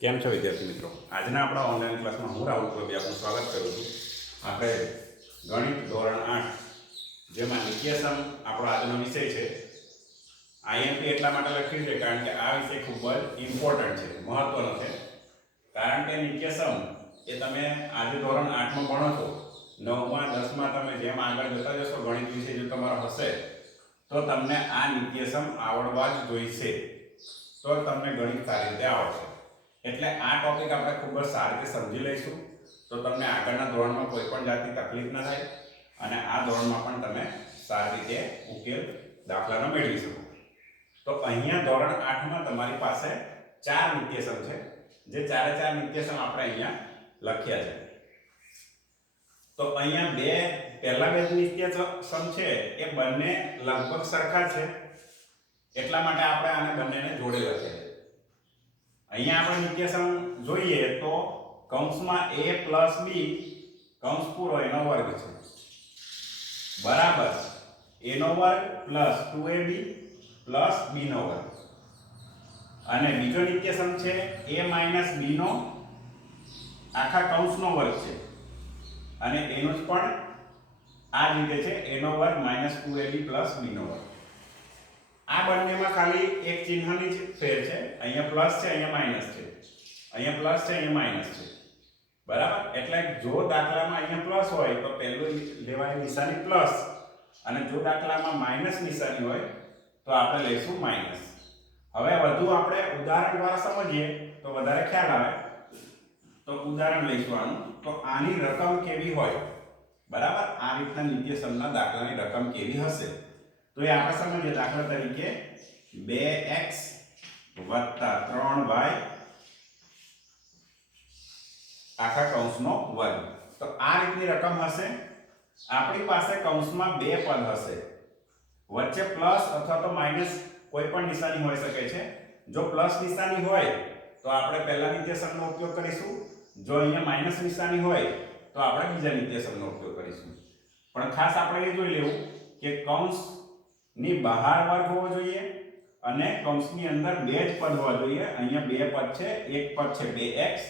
કેમ છો વિદ્યાર્થી મિત્રો? આજના આપણા ઓનલાઈન ક્લાસમાં હું રાહુલ પ્રભુ આપનું સ્વાગત કરું છું. આપણે ગણિત ધોરણ 8 જેમાં નિત્યસમ આપણો આજનો વિષય છે. આઈએમપી એટલા માટે લખ્યું છે કારણ કે આ વિષય ખૂબ જ ઇમ્પોર્ટન્ટ છે, મહત્વનો છે. કારણ કે નિત્યસમ એ તમે આજે ધોરણ 8માં ભણો છો, 9માં 10માં તમે જેમ આગળ જતા જશો ગણિત વિષય જો તમારો હશે તો તમને આ નિત્યસમ આવડવા જ જોઈશે, તો તમને ગણિત સારી રીતે આવડશે. એટલે આ ટોપિક આપણે ખૂબ જ સારી રીતે સમજી લઈશું તો તમને આગળના ધોરણમાં કોઈ પણ જાતની તકલીફ ન થાય અને આ ધોરણમાં પણ તમે સારી રીતે ઉકેલ દાખલાનો મેળવી શકો. તો અહીંયા ધોરણ 8માં તમારી પાસે 4 નિત્યસમ છે, જે ચારે ચાર નિત્યસમ આપણે અહીંયા લખ્યા છે. તો અહીંયા પહેલા બે નિત્યસમ છે એ બંને લગભગ સરખા છે, એટલા માટે આપણે આને બંનેને જોડે લખ્યા છે. અહીંયા આપણે નિત્યસમ જોઈએ તો કૌંસમાં a + b કૌંસ પૂરો એનો વર્ગ છે બરાબર a નો વર્ગ + 2ab + b નો વર્ગ. અને બીજો નિત્યસમ છે a - b નો આખા કૌંસનો વર્ગ છે અને એનો જ પણ આ રીતે છે a નો વર્ગ - 2ab + b નો વર્ગ. આ બંનેમાં ખાલી એક ચિહ્નની જ ફેર છે, અહીંયા પ્લસ છે અહીંયા માઈનસ છે, અહીંયા પ્લસ છે અહીંયા માઈનસ છે બરાબર. એટલે જો દાખલામાં અહીંયા પ્લસ હોય તો પહેલું લેવાની નિશાની પ્લસ, અને જો દાખલામાં માઈનસ નિશાની હોય તો આપણે લઈશું માઈનસ. હવે વધુ આપણે ઉદાહરણ દ્વારા સમજીએ તો વધારે ખ્યાલ આવે. તો ઉદાહરણ લઈશું આનું. તો આની રકમ કેવી હોય બરાબર, આ રીતના નિત્યસમના દાખલાની રકમ કેવી હશે તો એ આપણે સમજીએ. દાખલા તરીકે 2x + 3y આખા કૌંસનો વર્ગ. તો આ રીતની રકમ હશે. આપણી પાસે કૌંસમાં બે પદ હશે, વચ્ચે પ્લસ અથવા તો માઈનસ કોઈ પણ નિશાની હોઈ શકે છે. જો પ્લસ નિશાની હોય તો આપણે પહેલા નિત્યસમનો ઉપયોગ કરીશું, જો અહીંયા માઈનસ નિશાની હોય તો આપણે બીજા નિત્યસમનો ઉપયોગ કરીશું. પણ ખાસ આપણે એ જોઈ લેવું કે કૌંસ ની બહાર વર્ગ હોવો જોઈએ અને કૌંસની અંદર બે જ પદ હોવા જોઈએ. અહીંયા બે પદ છે, એક પદ છે 2x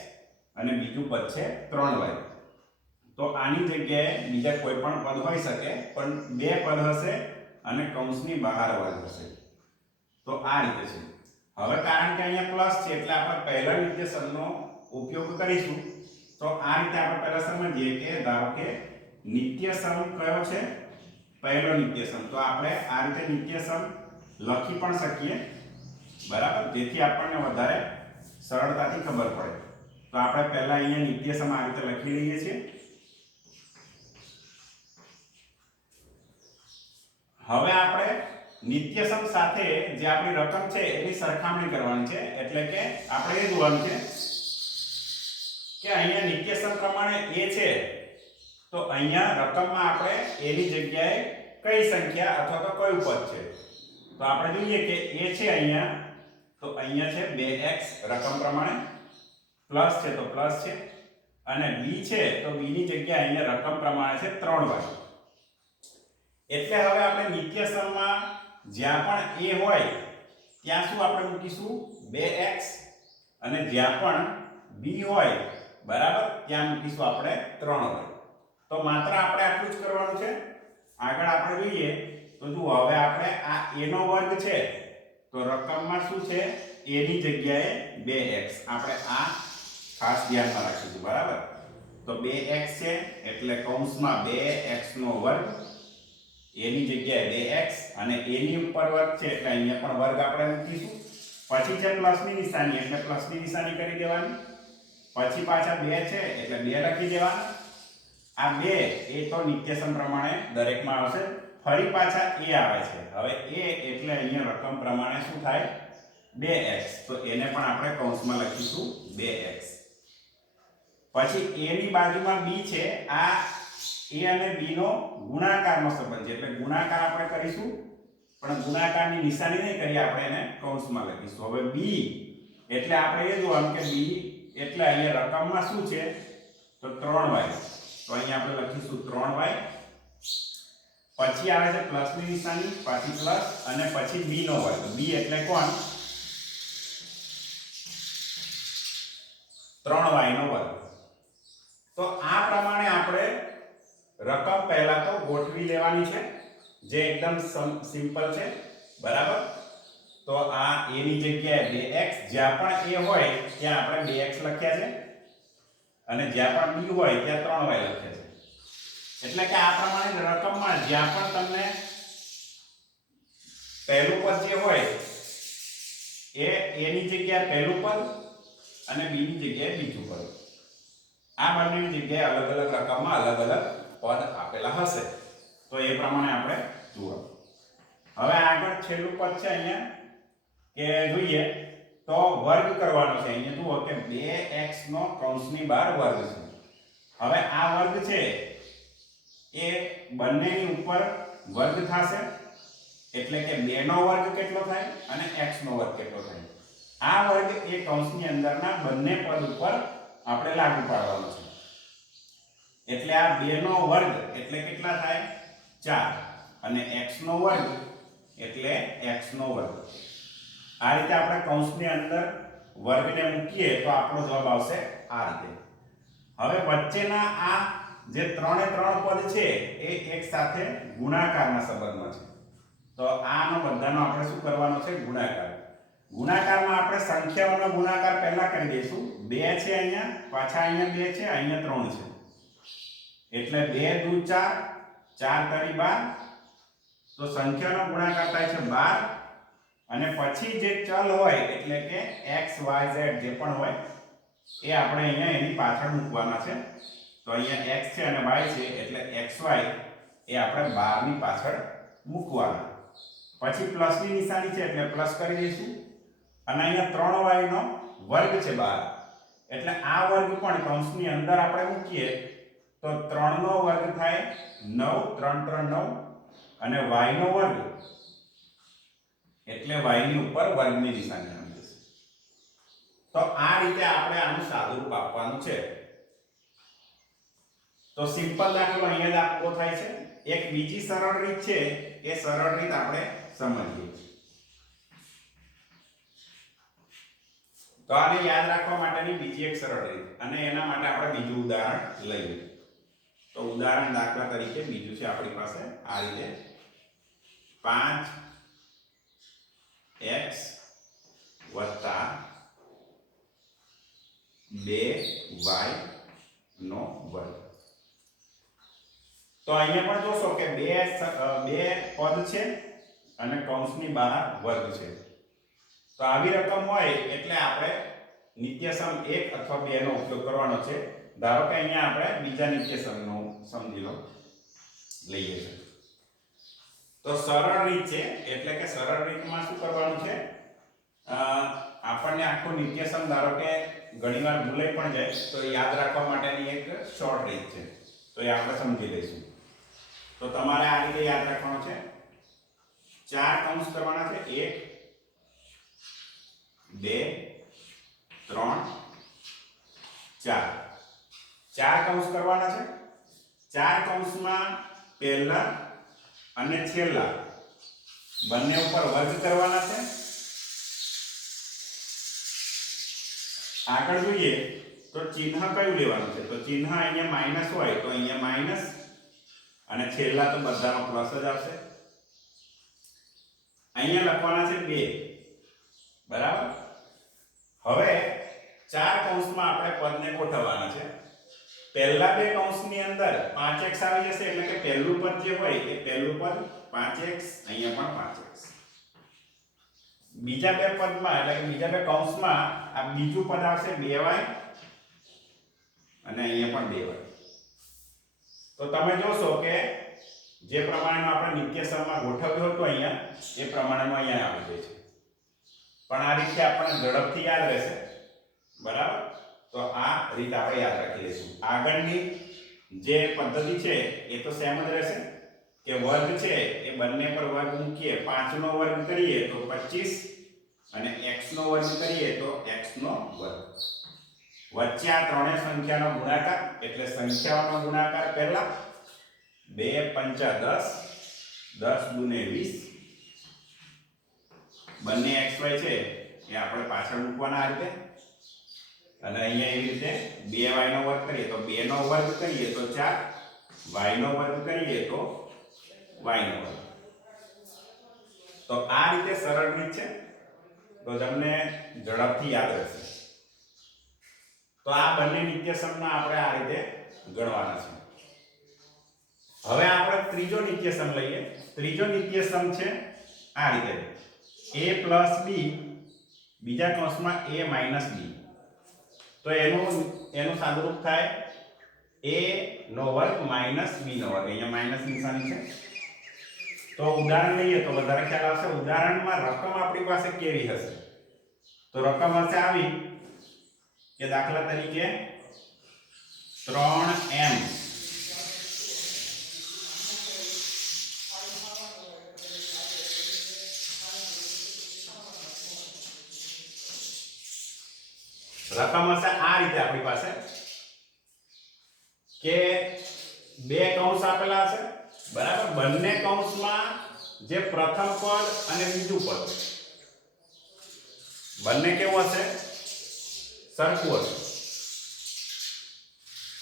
અને બીજું પદ છે 3y. તો આની જગ્યાએ બીજા કોઈ પણ પદ હોઈ શકે, પણ બે પદ હશે અને કૌંસની બહાર વર્ગ હશે. તો આ રીતે છે. હવે કારણ કે અહીંયા પ્લસ છે એટલે આપણે પહેલા નિત્યસમનો ઉપયોગ કરીશું. તો આ રીતે આપણે પહેલા સમજીએ કે ધારો કે નિત્યસમ કયો છે, પહેલો નિત્યસમ. તો આપણે આ રીતે નિત્યસમ લખી પણ શકીએ બરાબર, જેથી આપણને વધારે સરળતાથી ખબર પડે. તો આપણે પહેલા અહીંયા નિત્યસમ આ રીતે લખી લઈએ છીએ. હવે આપણે નિત્યસમ સાથે જે આપણી રકમ છે એની સરખામણી કરવાની છે. એટલે કે આપણે એ જોવાનું છે કે અહીંયા નિત્યસમ પ્રમાણે a છે તો અહીંયા રકમમાં આપણે a ની જગ્યાએ કઈ સંખ્યા અથવા તો કયું પદ છે. તો આપણે જોઈએ કે a છે અહીંયા, તો અહીંયા છે 2x રકમ પ્રમાણે, પ્લસ છે તો પ્લસ છે, અને b છે તો b ની જગ્યાએ અહીંયા રકમ પ્રમાણે છે 3y. એટલે હવે આપણે નિત્યસમમાં જ્યાં પણ a હોય ત્યાં શું આપણે મૂકીશું 2x, અને જ્યાં પણ b હોય બરાબર ત્યાં મૂકીશું આપણે 3y. તો માત્ર આપણે આટલું જ કરવાનું છે. આગળ આપણે જોઈએ તો જુઓ, હવે આપણે આ a નો વર્ગ છે તો રકમમાં શું છે, a ની જગ્યાએ 2x. આપણે આ ખાસ ધ્યાનમાં રાખીશું બરાબર. તો 2x છે એટલે કૌંસમાં 2x નો વર્ગ, a ની જગ્યાએ 2x અને a ની ઉપર વર્ગ છે એટલે અહીંયા પણ વર્ગ આપણે મૂકીશું. પછી છે પ્લસની નિશાની એટલે પ્લસની નિશાની કરી દેવાની. પછી પાછા 2 છે એટલે 2 લખી દેવાના. આ 2 એ તો નિત્યસમ પ્રમાણે દરેકમાં આવશે. ફરી પાછા a આવે છે. હવે a એટલે અહીંયા રકમ પ્રમાણે શું થાય 2x, તો એને પણ આપણે કૌંસમાં લખીશું 2x. પછી a ની બાજુમાં b છે. આ a અને b નો ગુણાકારનો સંબંધ છે એટલે ગુણાકાર આપણે કરીશું, પણ ગુણાકારની નિશાની નહીં કરીએ, આપણે એને કૌંસમાં લખીશું. હવે b એટલે આપણે એ જોવાનું કે b એટલે અહીંયા રકમમાં શું છે તો 3y. તો અહીંયા આપણે લખીશું 3y. પછી આવે છે પ્લસની નિશાની, પાછી પ્લસ અને પછી b નો વર્ગ. b એટલે કોણ 3y નો વર્ગ. તો આ પ્રમાણે આપણે રકમ પહેલા તો ગોઠવી લેવાની છે, જે એકદમ સિમ્પલ છે, બરાબર. તો આ a ની જગ્યાએ 2x, જ્યાં પણ a હોય ત્યાં આપણે 2x લખ્યા છે અને જ્યાં પણ b હોય ત્યાં 3y લખ્યા છે. એટલે કે આ પ્રમાણે રકમમાં જ્યાં પણ તમને પહેલું પદ જે હોય એ a ની જગ્યાએ પહેલું પદ અને b ની જગ્યાએ બીજું પદ, આ બંનેની જગ્યાએ અલગ અલગ રકમમાં અલગ અલગ પદ આપેલા હશે. તો એ પ્રમાણે આપણે જુઓ. હવે આગળ છેલ્લું પદ છે અહીંયા કે જોઈએ તો વર્ગ કરવાનો છે. અહીંયા જુઓ કે 2x નો કૌંસની બહાર વર્ગ છે. હવે આ વર્ગ છે એ બંનેની ઉપર વર્ગ થશે, એટલે કે 2 નો વર્ગ કેટલો થાય અને x નો વર્ગ કેટલો થાય. આ વર્ગ એ કૌંસની અંદરના બંને પદ ઉપર આપણે લાગુ પાડવાનો છે. એટલે આ 2 નો વર્ગ એટલે કેટલા થાય 4 અને x નો વર્ગ એટલે x નો વર્ગ. આ રીતે આપણે કૌંસની અંદર વર્ગને મૂકીએ તો આપણો જવાબ આવશે આ રીતે. હવે વચ્ચેના આ જે 3 એ 3 પદ છે એ એક સાથે ગુણાકારના સંબંધમાં છે. તો આનો બધાનો આપણે શું કરવાનો છે ગુણાકાર. ગુણાકારમાં આપણે સંખ્યાઓનો ગુણાકાર પહેલા કરી દઈશું. 2 છે અહીંયા, પાછા અહીંયા 2 છે, અહીંયા 3 છે. એટલે 2 દુ 4, 4 તરી 12. તો સંખ્યાનો ગુણાકાર થાય છે 12 અને પછી જે ચલ હોય એટલે કે x y z જે પણ હોય એ આપણે અહીંયા એની પાછળ મૂકવાના છે. તો અહીંયા x છે અને y છે એટલે xy એ આપણે 12 ની પાછળ મૂકવાના. પછી પ્લસની નિશાની છે એટલે પ્લસ કરી દઈશું અને અહીંયા 3y નો વર્ગ છે 12 એટલે આ વર્ગ પણ કૌંસની અંદર આપણે મૂકીએ તો 3 નો વર્ગ થાય 9, 3 3 9 અને y નો વર્ગ એટલે y ની ઉપર વર્ગની નિશાની આવી જશે. તો આ રીતે આપણે આનું સાદુરૂપ આપવાનું છે. તો સિમ્પલ દાખલો અહીંયા જ આપવો થાય છે. એક બીજી સરળ રીત છે, એ સરળ રીત આપણે સમજીએ. તો આને યાદ રાખવા માટેની બીજી એક સરળ રીત અને એના માટે આપણે બીજું ઉદાહરણ લઈએ. તો ઉદાહરણ દાખલા તરીકે બીજું છે આપણી પાસે આ રીતે 5x વત્તા 2y નો વર્ગ. તો અહીંયા પણ જોશો કે બે પદ છે અને કૌંસની બહાર વર્ગ છે. તો આવી રકમ હોય એટલે આપણે નિત્યસમ 1 અથવા 2 નો ઉપયોગ કરવાનો છે. ધારો કે અહીંયા આપણે બીજા નિત્યસમનો સમજી લો લઈએ છીએ. તો સરળ રીત છે એટલે કે સરળ રીતમાં શું કરવાનું છે, આપણને આખો નિત્યસમ ધારો કે ઘણીવાર ભૂલાઈ પણ જાય તો યાદ રાખવા માટેની એક શોર્ટ રીત છે. તો એ આપણે સમજી લઈશું. તો તમારે આ રીતે યાદ રાખવાનું છે. 4 કૌંસ કરવાના છે 1 2 3 4. 4 કૌંસ કરવાના છે. 4 કૌંસમાં પહેલા અને છેલ્લા બંને ઉપર વર્ગ કરવાના છે. આગળ જોઈએ તો ચિહ્ન કયું લેવાનું છે. તો ચિહ્ન અહીંયા માઈનસ હોય તો અહીંયા માઈનસ અને છેલ્લા તો બધામાં પ્લસ જ આવશે. અહીંયા લખવાના છે 2, બરાબર. હવે 4 કૌંસમાં આપણે પદને ગોઠવવાના છે. પહેલા 2 કૌંસની અંદર 5x આવી જશે એટલે કે પહેલું પદ જે હોય એ પહેલું પદ 5x, અહીંયા પણ 5x. બીજા 2 પદમાં એટલે કે બીજા 2 કૌંસમાં આ બીજું પદ આવશે 2y અને અહીંયા પણ 2y. તો તમે જોશો કે જે પ્રમાણેમાં આપણે નિત્યસમમાં ગોઠવ્યું હતું અહીંયા એ પ્રમાણેમાં અહીંયા આવી જાય છે. પણ આ રીતે આપણને ઝડપથી યાદ રહેશે, બરાબર. તો આ રીત આપણે યાદ રાખી લઈશું. આગળની જે પદ્ધતિ છે એ તો સેમ જ રહેશે કે વર્ગ છે એ બંને પર વર્ગ મૂકીએ. 5 નો વર્ગ કરીએ તો 25 અને x નો વર્ગ કરીએ તો x નો વર્ગ. વચ્ચે આ ત્રણેય સંખ્યાનો ગુણાકાર એટલે સંખ્યાઓનો ગુણાકાર પહેલા 2 5 10, 10 દુને 20. બંને xy છે એ આપણે પાછળ મૂકવાના આ રીતે. અને અહીંયા એવી રીતે 2y નો વર્ગ કરીએ તો 2 નો વર્ગ કરીએ તો 4 y નો વર્ગ કરીએ તો y નો વર્ગ. તો આ રીતે સરળ રીત છે, તો તમને ઝડપથી યાદ રહેશે. તો આ બંને નિત્યસમના આપણે આ રીતે ગણવાના છે. હવે આપણે ત્રીજો નિત્યસમ લઈએ. ત્રીજો નિત્યસમ છે આ રીતે a + b બીજા કૌંસમાં a - b. તો એનું સાદુરૂપ થાય a નો વર્ગ માઈનસ b નો વર્ગ. અહીંયા માઈનસ નિશાની છે. તો ઉદાહરણ લઈએ તો વધારે ખ્યાલ આવશે. ઉદાહરણમાં રકમ આપણી પાસે કેવી હશે? તો રકમ હશે આવી કે દાખલા તરીકે 3m રકમ હશે આ રીતે આપણી પાસે કે બે કૌંસ આપેલા હશે, બરાબર. બંને કૌંસમાં જે પ્રથમ પદ અને બીજું પદ બંને કેવું હશે? સરખું હશે.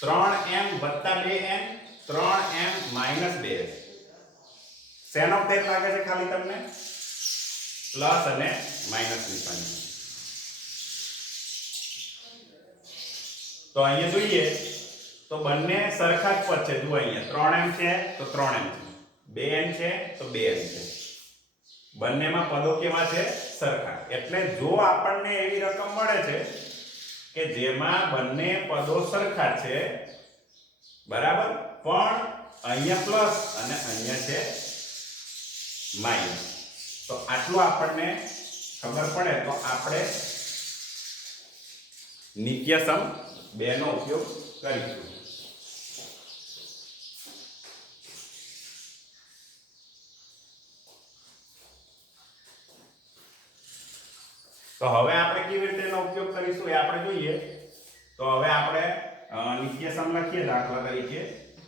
3m + 2n 3m - 2n. શેનો ફેર લાગે છે ખાલી તમને? પ્લસ અને માઈનસ નિશાની. તો અહીંયા જોઈએ તો બંને સરખા જ પદ છે. જુઓ અહીંયા 3m છે તો 3m છે, 2n છે તો 2n છે. બંનેમાં પદો કેવા છે? સરખા. એટલે જો આપણને એવી રકમ મળે છે કે જેમાં બંને પદો સરખા છે, બરાબર, પણ અહીંયા પ્લસ અને અહીંયા છે માઈનસ, તો આટલું આપણને ખબર પડે તો આપણે નિત્યસમ 2 નો ઉપયોગ કરીશું. તો હવે આપણે કેવી રીતે એનો ઉપયોગ કરીશું એ આપણે જોઈએ. તો હવે આપણે નિત્યસમ લખીએ. દાખલા તરીકે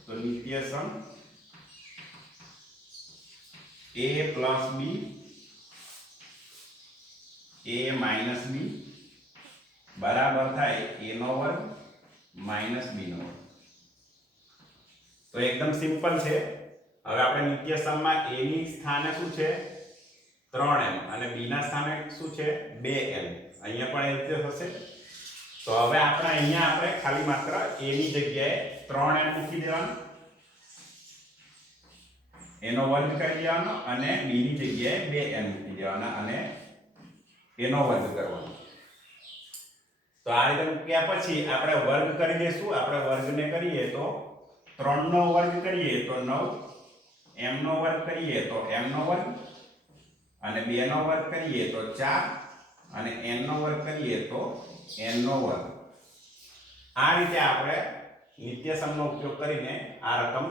તો નિત્યસમ a + b a - b બરાબર થાય a નો વર્ગ માઈનસ b નો વર્ગ. તો એકદમ સિમ્પલ છે. હવે આપણે નિત્યસમમાં a ની સ્થાને શું છે? 3m અને b ના સ્થાને શું છે? 2m. અહીંયા પણ એ રીતે હશે. તો હવે અહીંયા આપણે ખાલી માત્ર a ની જગ્યાએ 3m મૂકી દેવાનું, એનો વર્ગ કરી દેવાનો, અને b ની જગ્યાએ 2m મૂકી દેવાના અને એનો વર્ગ કરવાનો. તો આ રીતે મૂક્યા પછી આપણે વર્ગ કરી દઈશું. આપણે વર્ગને કરીએ તો 3 નો વર્ગ કરીએ તો 9, m નો વર્ગ કરીએ તો m નો વર્ગ, અને 2 નો વર્ગ કરીએ તો 4, અને n નો વર્ગ કરીએ તો n નો વર્ગ. આ રીતે આપણે નિત્યસમનો ઉપયોગ કરીને આ રકમ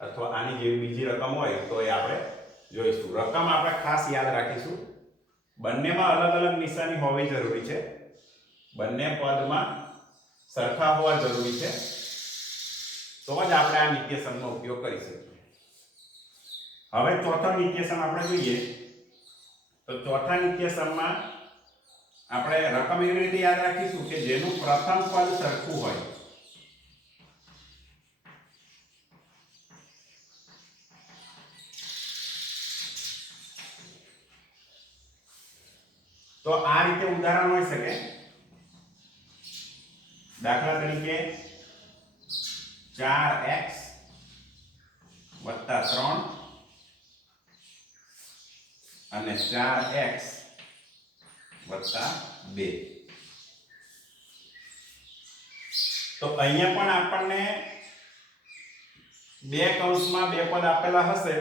અથવા આની જેવી બીજી રકમ હોય તો એ આપણે જોઈશું. રકમ આપણે ખાસ યાદ રાખીશું. બંનેમાં અલગ અલગ નિશાની હોવી જરૂરી છે. બંને પદમાં સરખા હોવા જરૂરી છે, તો જ આપણે આ નિત્યસમનો ઉપયોગ કરી શકીએ. હવે ચોથો નિત્યસમ આપણે જોઈએ. તો ચોથા નિત્યસમમાં આપણે રકમ એવી રીતે યાદ રાખીશું કે જેનું પ્રથમ પદ સરખું હોય. તો આ રીતે ઉદાહરણ હોઈ શકે. દાખલા તરીકે 4x + 3 અને 4x + 2. તો અહીંયા પણ આપણને બે કૌંસમાં બે પદ આપેલા હશે.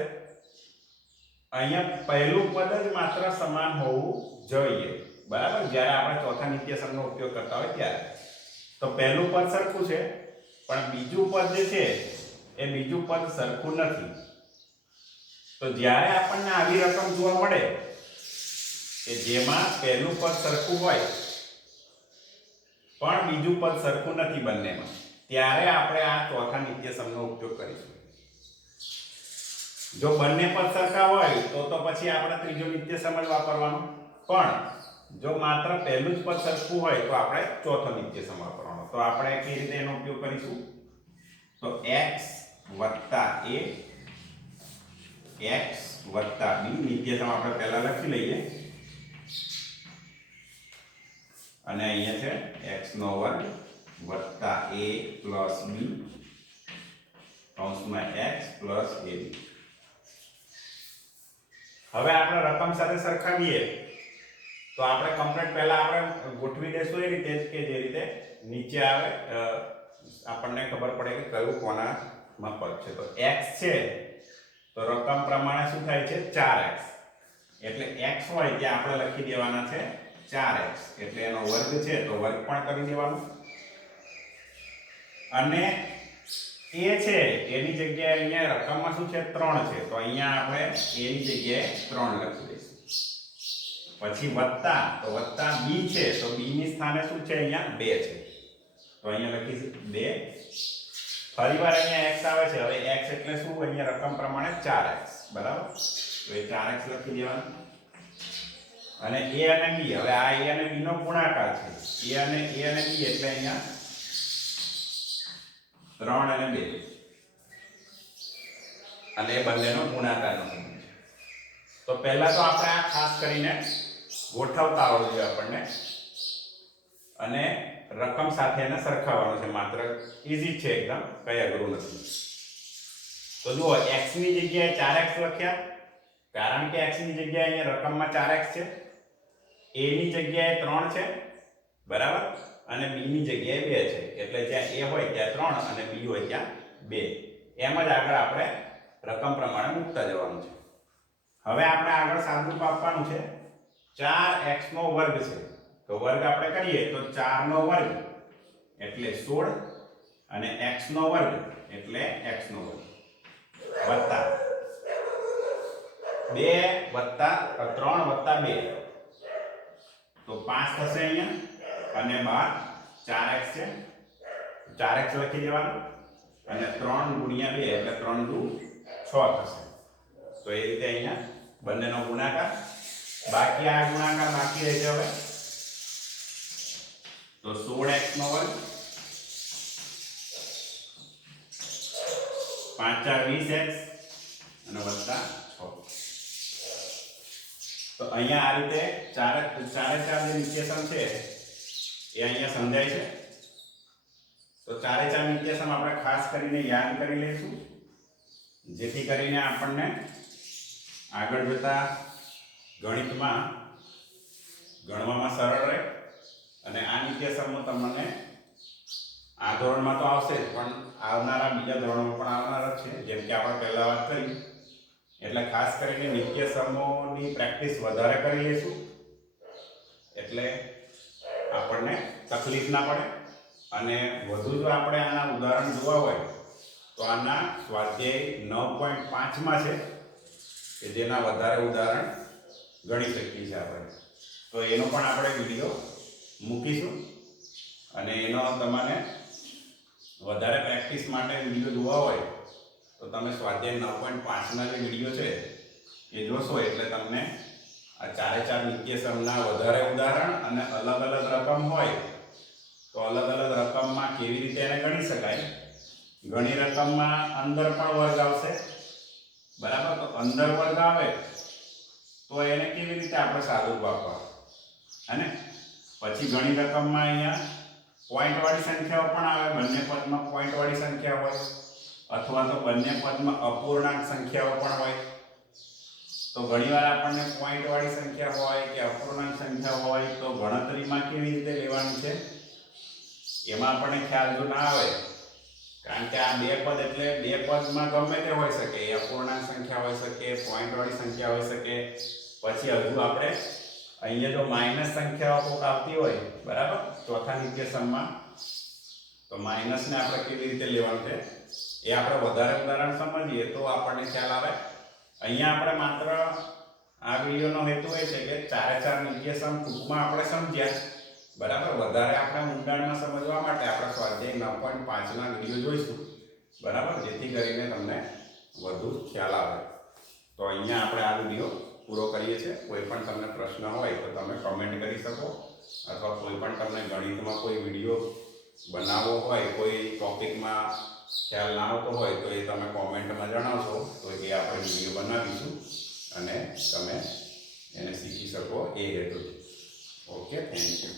અહીંયા પહેલું પદ જ માત્ર સમાન હોવું જોઈએ, બરાબર, જ્યારે આપણે ચોથા નિત્યસમનો ઉપયોગ કરતા હોય ત્યારે. તો પહેલું પદ સરખું છે, પણ બીજું પદ જે છે એ બીજું પદ સરખું નથી. તો જ્યારે આપણને આવી રકમ જોવા મળે કે જેમાં પહેલું પદ સરખું હોય પણ બીજું પદ સરખું નથી બંનેમાં, ત્યારે આપણે આ ચોથા નિત્યસમનો ઉપયોગ કરીશું. જો બંને પદ સરખા હોય તો પછી આપણે ત્રીજો નિત્યસમ જ વાપરવાનો. પણ જો માત્ર પહેલું જ પદ સરખું હોય તો આપણે ચોથો નિત્યસમ વાપરવાનો. તો આપણે કઈ રીતે એનો ઉપયોગ કરીશું? તો x વત્તા b નિત્યસમ આપણે પહેલા લખી લઈએ અને અહીંયા છે x નો વર્ગ વત્તા a પ્લસ b કૌંસમાં x પ્લસ ab. હવે આપણે રકમ સાથે સરખાવીએ તો આપણે કમ્પ્લીટ પહેલા આપણે ગોઠવી દેશું એ રીતે કે જે રીતે નીચે આવે આપણને ખબર પડે કે કયું કોનામાં પદ છે. તો x છે તો રકમ પ્રમાણે શું થાય છે 4x, એટલે x હોય ત્યાં આપણે લખી દેવાના છે 4x, એટલે એનો વર્ગ છે તો વર્ગ પણ કરી દેવાનો. અને a છે એની જગ્યાએ અહીંયા રકમમાં શું છે 3 છે તો અહીંયા આપણે a ની જગ્યાએ 3 લખી દઈશું. પછી વત્તા, તો વત્તા b છે તો b ની સ્થાને શું છે અહીંયા 2 છે તો અહીંયા લખીશું 2. ફરીવાર અહીંયા x આવે છે. હવે x એટલે શું? અહીંયા રકમ પ્રમાણે 4x, બરાબર? તો એ 4x લખી દેવાનું. અને a અને b, હવે આ a અને b નો ગુણાકાર છે. a અને b એટલે અહીંયા 3 અને 2 અને એ બંનેનો ગુણાકારનો સંબંધ છે. તો પહેલા તો આપણે આ ખાસ કરીને ગોઠવતા આવડવું જોઈએ આપણને અને રકમ સાથે એને સરખાવવાનું છે. માત્ર ઈઝી છે એકદમ, કઈ અઘરું નથી. તો જુઓ x ની જગ્યાએ 4x લખ્યા કારણ કે x ની જગ્યાએ અહીંયા રકમમાં 4x છે, a ની જગ્યાએ 3 છે, બરાબર, અને b ની જગ્યાએ 2 છે, એટલે જ્યાં a હોય ત્યાં 3 અને b હોય ત્યાં 2. એમ જ આગળ આપણે રકમ પ્રમાણે મૂકતા જવાનું છે. હવે આપણે આગળ સાદુરૂપ આપવાનું છે. 4x નો વર્ગ છે તો વર્ગ આપણે કરીએ તો 4 નો વર્ગ એટલે 16 અને x નો વર્ગ એટલે x નો વર્ગ વત્તા 2 વત્તા 3 વત્તા 2 તો 5 થશે અહીંયા અને બાર 4x છે 4x લખી દેવાનું અને 3 ગુણ્યા 2 એટલે 3 દુ 6 થશે. તો એ રીતે અહીંયા બંનેનો ગુણાકાર. બાકી આ ગુણાકાર બાકી રહેશે. હવે તો 16x નો વર્ગ 5 4 20x અને વત્તા 6. તો અહીંયા આ રીતે ચારે ચાર જે નિત્યસમ છે એ અહીંયા સમજાય છે. તો ચારે ચાર નિત્યસમ આપણે ખાસ કરીને યાદ કરી લઈશું જેથી કરીને આપણને આગળ જતા ગણિતમાં ગણવામાં સરળ રહે. અને આ નિત્યસમો તમને આ ધોરણમાં તો આવશે જ પણ આવનારા બીજા ધોરણમાં પણ આવનાર છે, જેમ કે આપણે પહેલા વાત કરી. એટલે ખાસ કરીને નિત્યસમોની પ્રેક્ટિસ વધારે કરી લઈશું એટલે આપણને તકલીફ ના પડે. અને વધુ જો આપણે આના ઉદાહરણ જોવા હોય તો આના સ્વાધ્યાય 9.5 માં છે કે જેના વધારે ઉદાહરણ ગણી શકીએ છીએ આપણે. તો એનો પણ આપણે વિડીયો મૂકીશું અને એનો તમને વધારે પ્રેક્ટિસ માટે વિડીયો જોવા હોય તો તમે સ્વાધ્યાય 9.5 ના જે વિડીયો છે એ જોશો એટલે તમને આ ચારે ચાર નિત્યસમના વધારે ઉદાહરણ અને અલગ અલગ રકમ હોય તો અલગ અલગ રકમમાં કેવી રીતે એને ગણી શકાય. ઘણી રકમમાં અંદર પણ વર્ગ આવશે, બરાબર? તો અંદર વર્ગ આવે તો એને કેવી રીતે આપણે સાદુરૂપ આપવા અને પછી ઘણી રકમમાં અહીંયા પોઈન્ટ વાળી સંખ્યાઓ પણ આવે. બંને પદમાં પોઈન્ટ વાળી સંખ્યા હોય અથવા તો બંને પદમાં અપૂર્ણાંક સંખ્યાઓ પણ હોય. તો ઘણીવાર આપણને પોઈન્ટ વાળી સંખ્યા હોય કે અપૂર્ણાંક સંખ્યા હોય તો ગણતરીમાં કેવી રીતે લેવાની છે એમાં આપણને ખ્યાલ જો ના આવે કારણ કે આ બે પદ એટલે બે પદમાં ગમે તે હોઈ શકે, અપૂર્ણાંક સંખ્યા હોઈ શકે, પોઈન્ટ વાળી સંખ્યા હોઈ શકે. પછી હજુ આપણે અહીંયા જો માઈનસ સંખ્યાઓ કોક આવતી હોય, બરાબર, ચોથા નિત્યસમમાં તો માઈનસને આપણે કેવી રીતે લેવાનું છે એ આપણે વધારે ઉદાહરણ સમજીએ તો આપણને ખ્યાલ આવે. અહીંયા આપણે માત્ર આ વિડીયોનો હેતુ એ છે કે ચારે ચાર નિત્યસમ ટૂંકમાં આપણે સમજ્યા, બરાબર. વધારે આપણે ઊંડાણમાં સમજવા માટે આપણે સ્વાધ્યાય 9.5 ના વિડીયો જોઈશું, બરાબર, જેથી કરીને તમને વધુ ખ્યાલ આવે. તો અહીંયા આપણે આ વિડીયો પૂરો કરીએ છીએ. કોઈ પણ તમને પ્રશ્ન હોય તો તમે કમેન્ટ કરી શકો, અથવા કોઈ પણ તમને ગણિતમાં કોઈ વિડીયો બનાવવો હોય, કોઈ ટોપિકમાં ખ્યાલ ના આવતો હોય તો એ તમે કોમેન્ટમાં જણાવશો તો એ આપણે વિડીયો બનાવીશું અને તમે એને શીખી શકો એ હેતુથી. Okay, thank you.